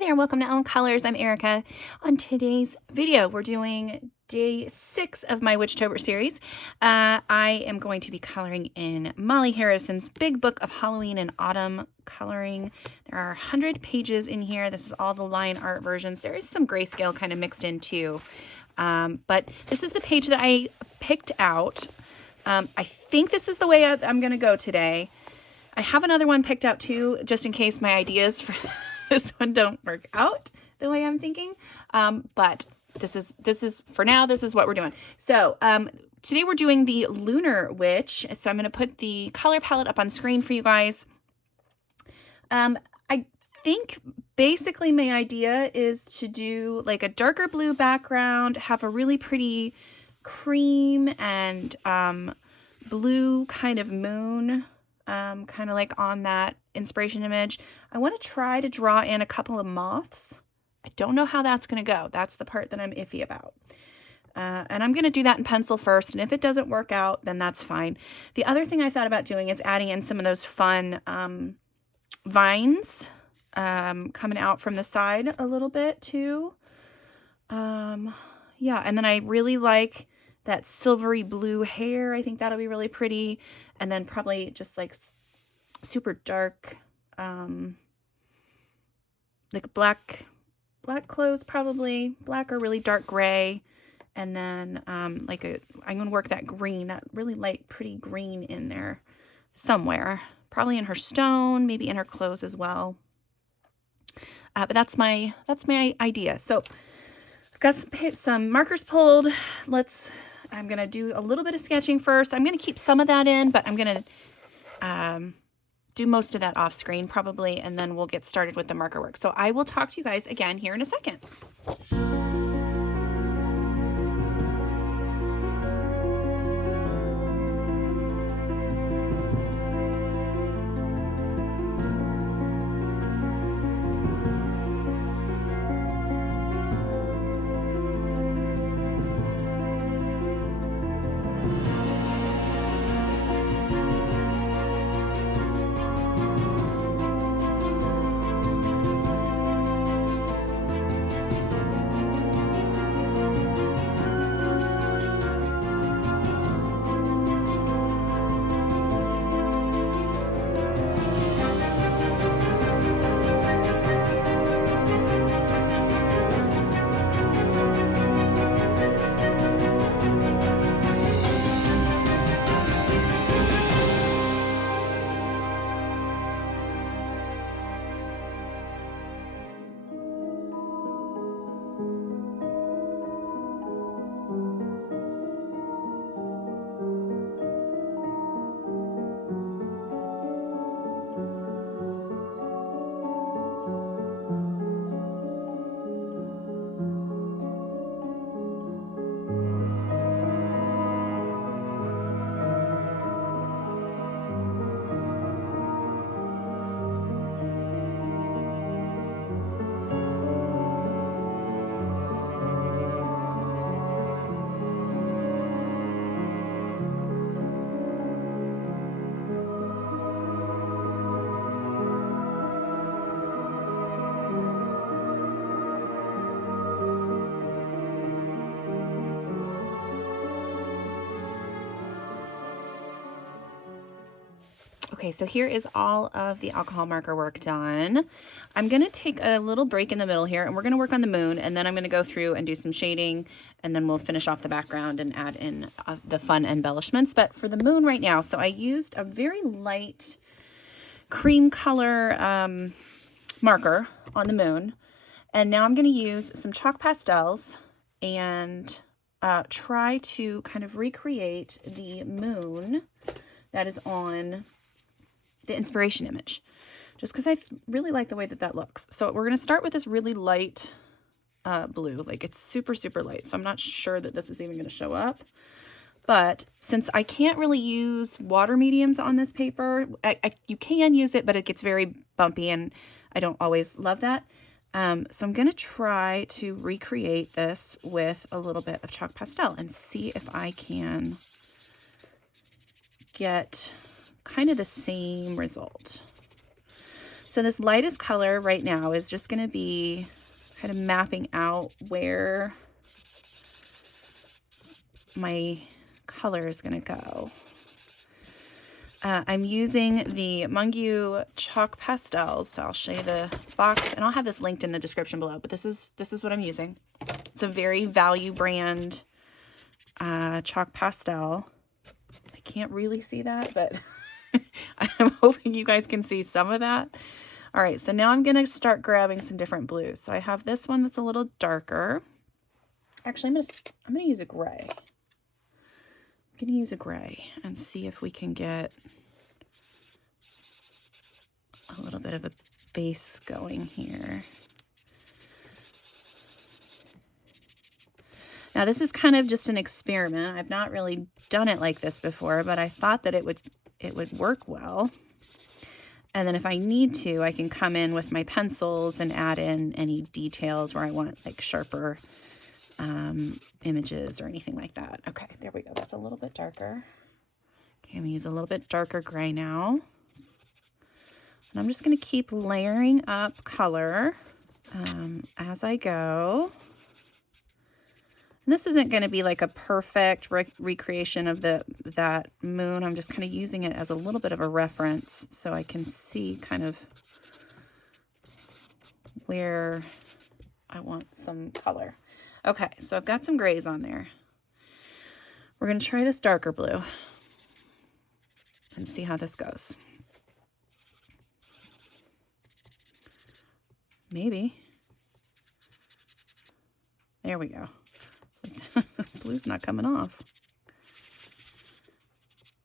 there, welcome to Ellen Colors. I'm Erica. On today's video, we're doing day 6 of my Witchtober series. I am going to be coloring in Molly Harrison's Big Book of Halloween and Autumn Coloring. There are 100 pages in here. This is all the line art versions. There is some grayscale kind of mixed in too. But this is the page that I picked out. I think this is the way I'm going to go today. I have another one picked out too, just in case my ideas for this one don't work out the way I'm thinking. But this is for now, this is what we're doing. So today we're doing the Lunar Witch. So I'm going to put the color palette up on screen for you guys. I think basically my idea is to do like a darker blue background, have a really pretty cream and blue kind of moon, kind of like on that inspiration image. I want to try to draw in a couple of moths. I don't know how that's going to go. That's the part that I'm iffy about. And I'm going to do that in pencil first. And if it doesn't work out, then that's fine. The other thing I thought about doing is adding in some of those fun vines coming out from the side a little bit too. Yeah, and then I really like that silvery blue hair. I think that'll be really pretty. And then probably just like super dark, like black clothes, probably black or really dark gray. And then I'm going to work that green, that really light, pretty green in there somewhere, probably in her stone, maybe in her clothes as well. But that's my idea. So I've got some markers pulled. I'm going to do a little bit of sketching first. I'm going to keep some of that in, but I'm going to do most of that off screen probably, and then we'll get started with the marker work. So I will talk to you guys again here in a second. Okay, so here is all of the alcohol marker work done. I'm going to take a little break in the middle here, and we're going to work on the moon, and then I'm going to go through and do some shading, and then we'll finish off the background and add in the fun embellishments. But for the moon right now, so I used a very light cream color marker on the moon, and now I'm going to use some chalk pastels and try to kind of recreate the moon that is on the inspiration image, just because I really like the way that looks. So we're going to start with this really light blue, like it's super, super light. So I'm not sure that this is even going to show up, but since I can't really use water mediums on this paper, you can use it, but it gets very bumpy and I don't always love that. So I'm going to try to recreate this with a little bit of chalk pastel and see if I can get kind of the same result. So this lightest color right now is just going to be kind of mapping out where my color is going to go. I'm using the Mungu chalk pastels, so I'll show you the box, and I'll have this linked in the description below, but this is what I'm using. It's a very value brand chalk pastel. I can't really see that, but I'm hoping you guys can see some of that. All right, so now I'm going to start grabbing some different blues. So I have this one that's a little darker. Actually, I'm going to use a gray. I'm going to use a gray and see if we can get a little bit of a base going here. Now this is kind of just an experiment. I've not really done it like this before, but I thought that it would work well. And then if I need to, I can come in with my pencils and add in any details where I want like sharper images or anything like that. Okay, there we go. That's a little bit darker. Okay, I'm gonna use a little bit darker gray now. And I'm just gonna keep layering up color as I go. And this isn't gonna be like a perfect recreation of that moon. I'm just kind of using it as a little bit of a reference so I can see kind of where I want some color. Okay, so I've got some grays on there. We're going to try this darker blue and see how this goes. Maybe. There we go. This blue's not coming off.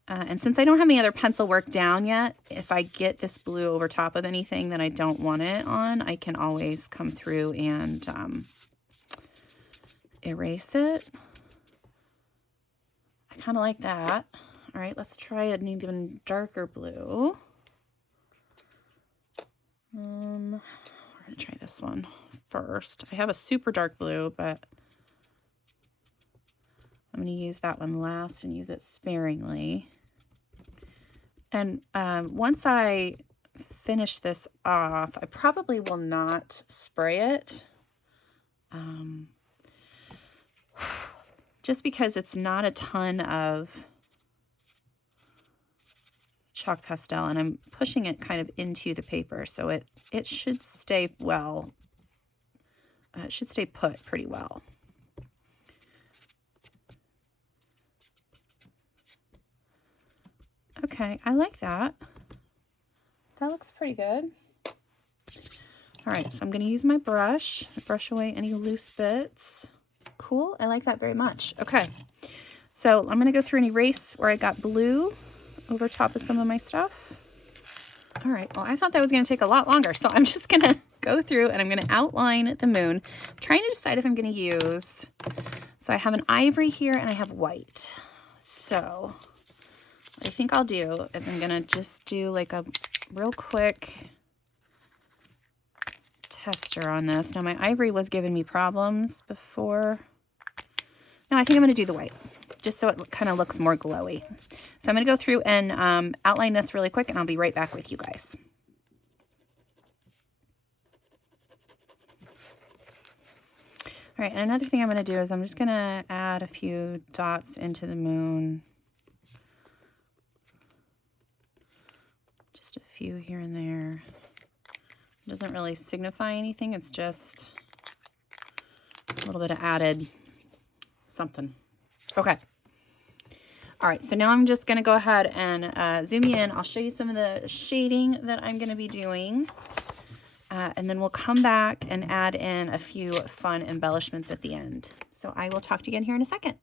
And since I don't have any other pencil work down yet, if I get this blue over top of anything that I don't want it on, I can always come through and erase it. I kind of like that. All right, let's try an even darker blue. We're gonna try this one first. I have a super dark blue, but I'm gonna use that one last and use it sparingly. And once I finish this off, I probably will not spray it. Just because it's not a ton of chalk pastel, and I'm pushing it kind of into the paper, so it should stay well. It should stay put pretty well. Okay, I like that. That looks pretty good. All right, so I'm going to use my brush away any loose bits. Cool, I like that very much. Okay, so I'm going to go through and erase where I got blue over top of some of my stuff. All right, well, I thought that was going to take a lot longer, so I'm just going to go through and I'm going to outline the moon. I'm trying to decide if I'm going to use, so I have an ivory here and I have white. So what I think I'll do is I'm going to just do like a real quick tester on this. Now my ivory was giving me problems before. No, I think I'm going to do the white just so it kind of looks more glowy. So I'm going to go through and outline this really quick and I'll be right back with you guys. All right, and another thing I'm going to do is I'm just going to add a few dots into the moon. Just a few here and there. It doesn't really signify anything. It's just a little bit of added something. Okay. All right, so now I'm just going to go ahead and zoom you in. I'll show you some of the shading that I'm going to be doing. And then we'll come back and add in a few fun embellishments at the end. So I will talk to you again here in a second.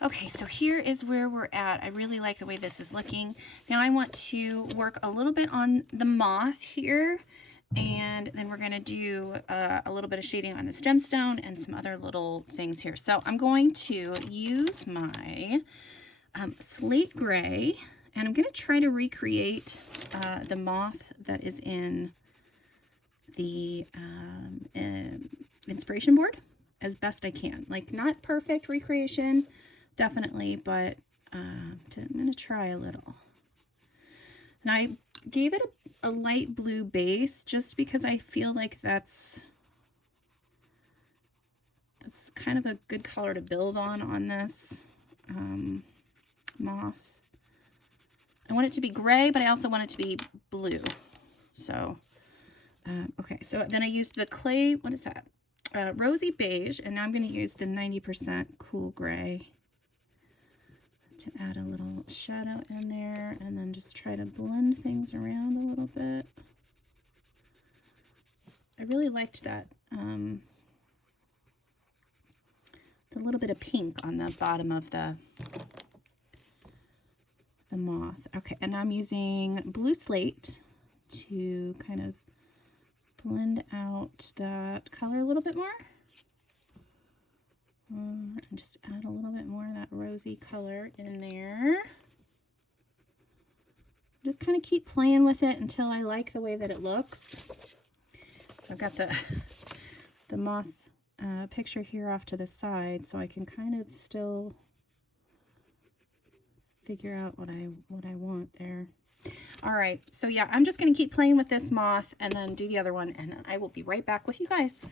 Okay, so here is where we're at. I really like the way this is looking. Now I want to work a little bit on the moth here, and then we're gonna do a little bit of shading on this gemstone and some other little things here. So I'm going to use my slate gray, and I'm gonna try to recreate the moth that is in the inspiration board as best I can. Like, not perfect recreation, definitely, but I'm gonna try a little. And I gave it a light blue base just because I feel like that's kind of a good color to build on this moth. I want it to be gray, but I also want it to be blue. So, okay, so then I used the clay, what is that? Rosy beige, and now I'm going to use the 90% cool gray to add a little shadow in there, and then just try to blend things around a little bit. I really liked that, the little bit of pink on the bottom of the moth. Okay, and I'm using blue slate to kind of blend out that color a little bit more. And just add a little bit more of that rosy color in there. Just kind of keep playing with it until I like the way that it looks. So I've got the moth picture here off to the side, so I can kind of still figure out what I want there. All right, so yeah, I'm just going to keep playing with this moth and then do the other one, and I will be right back with you guys.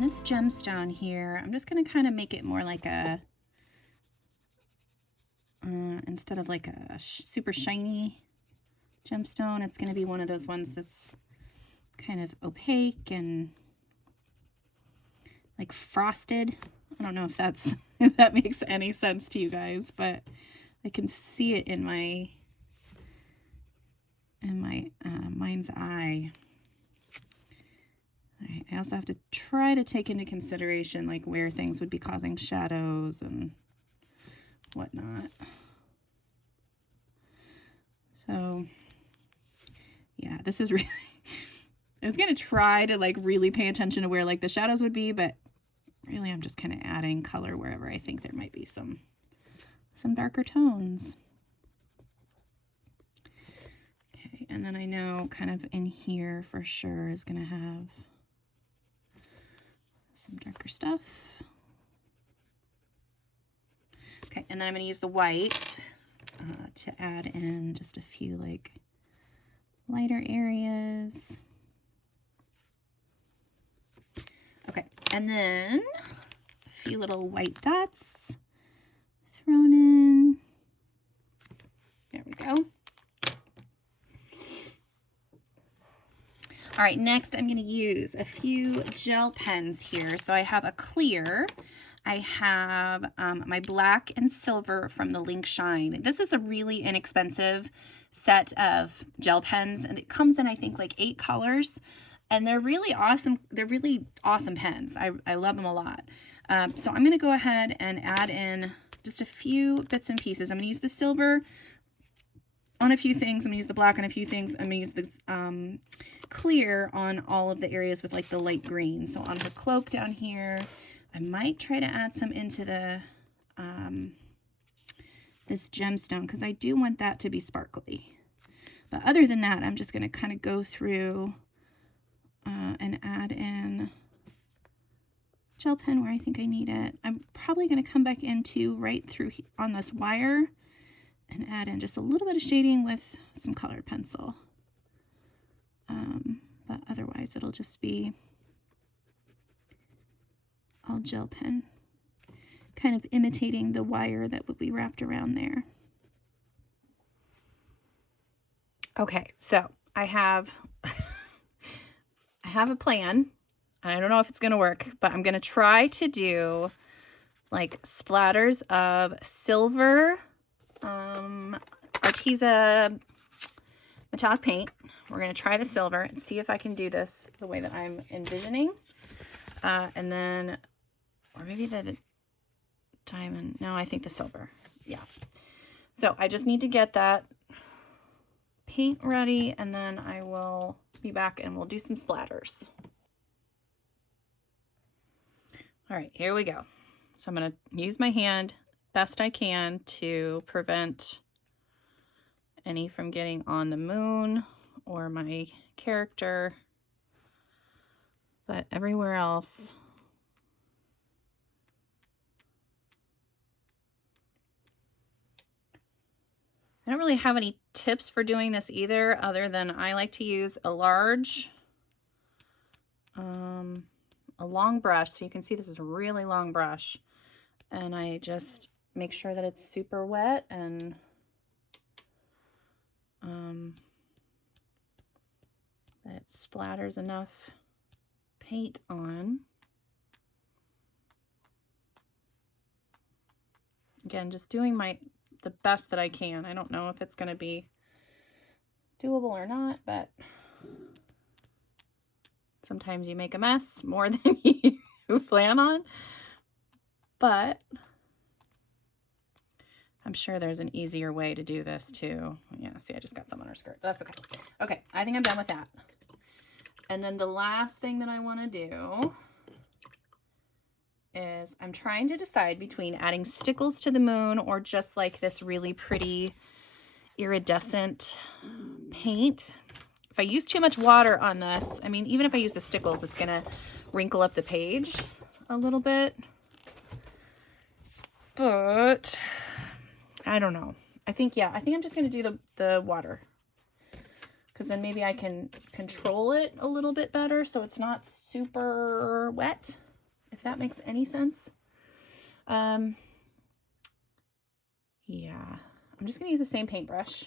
This gemstone here, I'm just going to kind of make it more like a, instead of like a super shiny gemstone, it's going to be one of those ones that's kind of opaque and like frosted. I don't know if that's, if that makes any sense to you guys, but I can see it in my mind's eye. I also have to try to take into consideration like where things would be causing shadows and whatnot. So yeah, this is really, I was going to try to like really pay attention to where like the shadows would be, but really I'm just kind of adding color wherever I think there might be some darker tones. Okay, and then I know kind of in here for sure is going to have some darker stuff. Okay, and then I'm going to use the white to add in just a few like lighter areas. Okay, and then a few little white dots thrown in. There we go. All right, next I'm going to use a few gel pens here. So I have a clear, I have my black and silver from the Link Shine. This is a really inexpensive set of gel pens, and it comes in I think like 8 colors, and they're really awesome. They're really awesome pens. I love them a lot. So I'm going to go ahead and add in just a few bits and pieces. I'm going to use the silver on a few things. I'm gonna use the black on a few things. I'm gonna use this clear on all of the areas with like the light green. So on her cloak down here, I might try to add some into the this gemstone because I do want that to be sparkly. But other than that, I'm just gonna kind of go through and add in gel pen where I think I need it. I'm probably gonna come back into right through on this wire and add in just a little bit of shading with some colored pencil. But otherwise it'll just be all gel pen, kind of imitating the wire that would be wrapped around there. Okay, so I have a plan. I don't know if it's gonna work, but I'm gonna try to do like splatters of silver Arteza metallic paint. We're gonna try the silver and see if I can do this the way that I'm envisioning. And then, or maybe the diamond. No, I think the silver. Yeah. So I just need to get that paint ready, and then I will be back and we'll do some splatters. All right, here we go. So I'm going to use my hand best I can to prevent any from getting on the moon or my character, but everywhere else I don't really have any tips for doing this either, other than I like to use a large, a long brush. So you can see this is a really long brush, and I just make sure that it's super wet and that it splatters enough paint on. Again, just doing the best that I can. I don't know if it's going to be doable or not, but sometimes you make a mess more than you plan on. But I'm sure there's an easier way to do this too. Yeah, see, I just got some on her skirt. That's okay. Okay, I think I'm done with that. And then the last thing that I want to do is I'm trying to decide between adding stickles to the moon or just like this really pretty iridescent paint. If I use too much water on this, I mean, even if I use the stickles, it's gonna wrinkle up the page a little bit. But I don't know. I think I'm just gonna do the water, because then maybe I can control it a little bit better so it's not super wet, if that makes any sense. Yeah, I'm just gonna use the same paintbrush,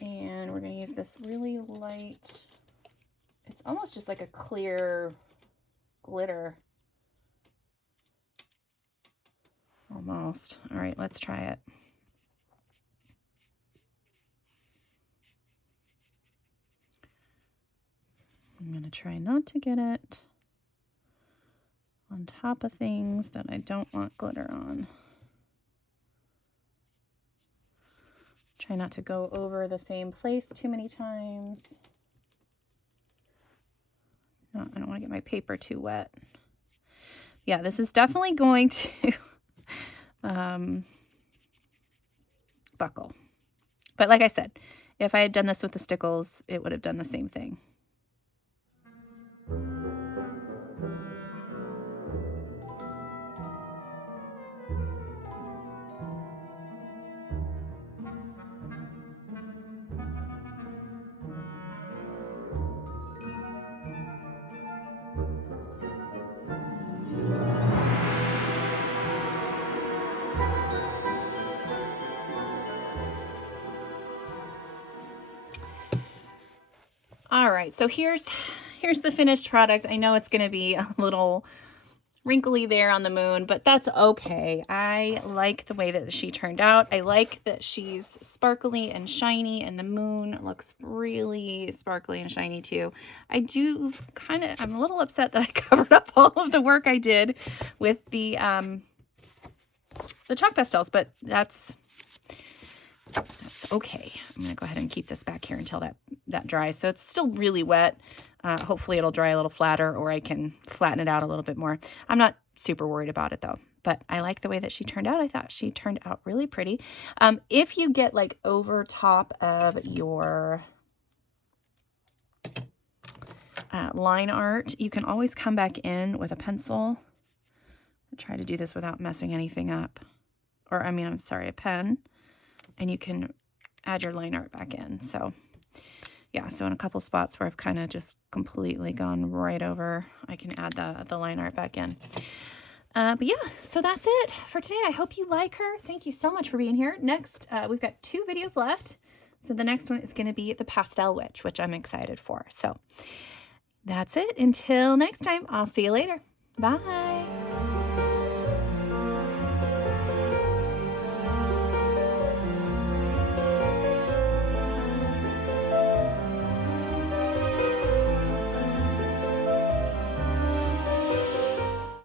and we're gonna use this really light, it's almost just like a clear glitter. Almost. All right, let's try it. I'm gonna try not to get it on top of things that I don't want glitter on. Try not to go over the same place too many times. No, I don't want to get my paper too wet. Yeah, this is definitely going to buckle. But like I said, if I had done this with the stickles, it would have done the same thing. All right, so here's the finished product. I know it's going to be a little wrinkly there on the moon, but that's okay. I like the way that she turned out. I like that she's sparkly and shiny, and the moon looks really sparkly and shiny too. I'm a little upset that I covered up all of the work I did with the chalk pastels, but that's okay. I'm gonna go ahead and keep this back here until that dries. So it's still really wet. Hopefully it'll dry a little flatter, or I can flatten it out a little bit more. I'm not super worried about it though, but I like the way that she turned out. I thought she turned out really pretty. If you get like over top of your line art, you can always come back in with a pencil. I'll try to do this without messing anything up. Or I'm sorry, a pen. And you can add your line art back in. So yeah, so in a couple spots where I've kind of just completely gone right over, I can add the line art back in. But yeah, so that's it for today. I hope you like her. Thank you so much for being here. Next, we've got 2 videos left. So the next one is going to be the Pastel Witch, which I'm excited for. So that's it. Until next time, I'll see you later. Bye.